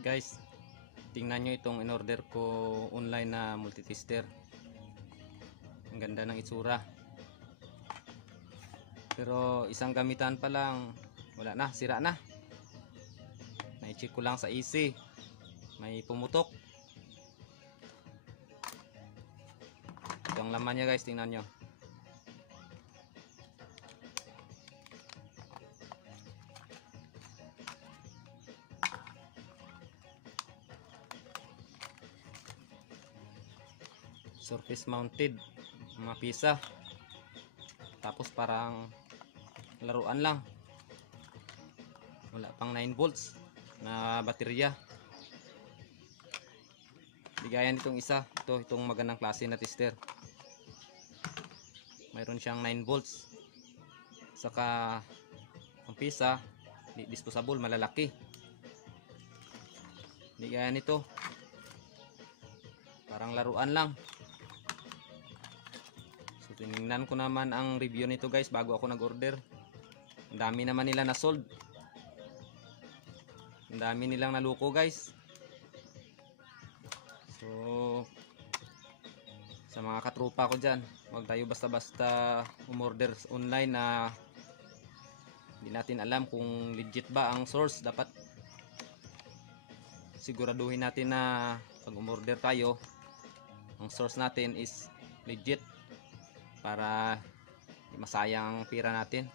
Guys, tingnan nyo itong in-order ko online na multitester. Ang ganda ng itsura. Pero isang gamitan pa lang, wala na, sira na. Na-check ko lang sa easy. May pumutok. Ito ang laman niya guys, tingnan nyo. Surface mounted mga pisa. Tapos parang laruan lang. Wala pang 9 volts na baterya. Bigayan itong isa. Ito itong magandang klase na tester. Mayroon siyang 9 volts. Saka ang pisa di- disposable malalaki. Bigayan ito parang laruan lang So tiningnan ko naman ang review nito guys bago ako nag-order. Ang dami naman nila na sold. Ang dami nilang naluko guys. So sa mga katrupa ko diyan, wag tayo basta-basta umorder online na hindi natin alam kung legit ba ang source. Dapat siguraduhin natin na pag umorder tayo, ang source natin is legit para masayang ang pira natin